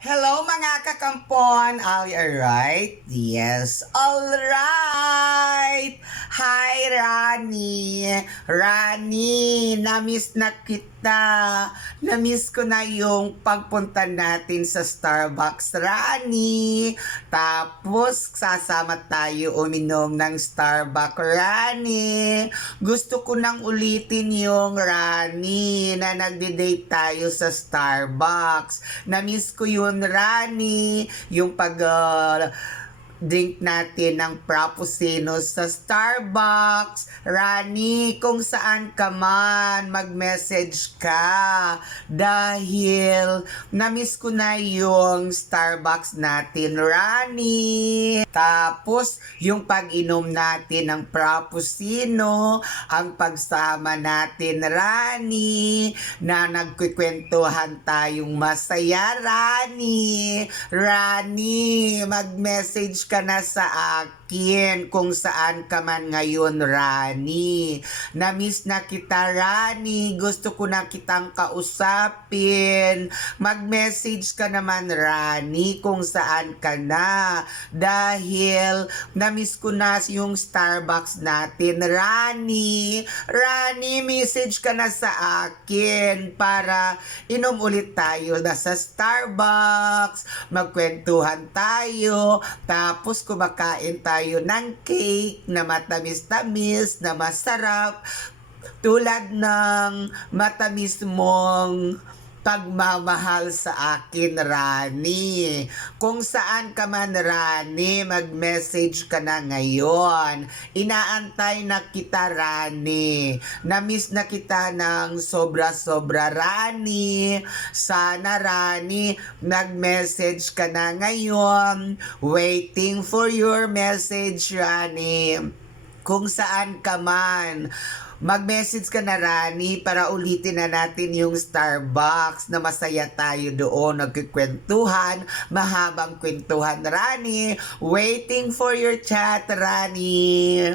Hello mga kakampon! Are you alright? Yes, alright! Hi, Rani! Rani, namiss na kita. Namiss ko na yung pagpunta natin sa Starbucks, Rani. Tapos, sasama tayo uminom ng Starbucks, Rani. Gusto ko nang ulitin yung Rani na nagde-date tayo sa Starbucks. Namiss ko yun, Rani. Yung pag... uh, drink natin ng Frappuccino sa Starbucks. Rani, kung saan ka man, mag-message ka. Dahil namiss ko na yung Starbucks natin, Rani. Tapos, yung pag-inom natin ng Frappuccino, ang pagsama natin, Rani, na nagkikwentuhan tayong masaya, Rani. Rani, mag-message ka na sa akin kung saan ka man ngayon, Rani. Namiss na kita, Rani. Gusto ko na kitang kausapin. Mag-message ka naman, Rani, kung saan ka na. Dahil namiss ko na yung Starbucks natin, Rani. Rani, message ka na sa akin para inom ulit tayo na sa Starbucks. Magkwentuhan tayo. Tapos kumakain tayo ng cake na matamis-tamis, na masarap. Tulad ng matamis mong pagmamahal sa akin, Rani. Kung saan ka man, Rani, mag-message ka na ngayon. Inaantay na kita, Rani. Namiss na kita ng sobra-sobra, Rani. Sana, Rani, mag-message ka na ngayon. Waiting for your message, Rani kung saan ka man. Mag-message ka na, Rani, para ulitin na natin yung Starbucks na masaya tayo doon. Nagkikwentuhan, mahabang kwentuhan, Rani. Waiting for your chat, Rani.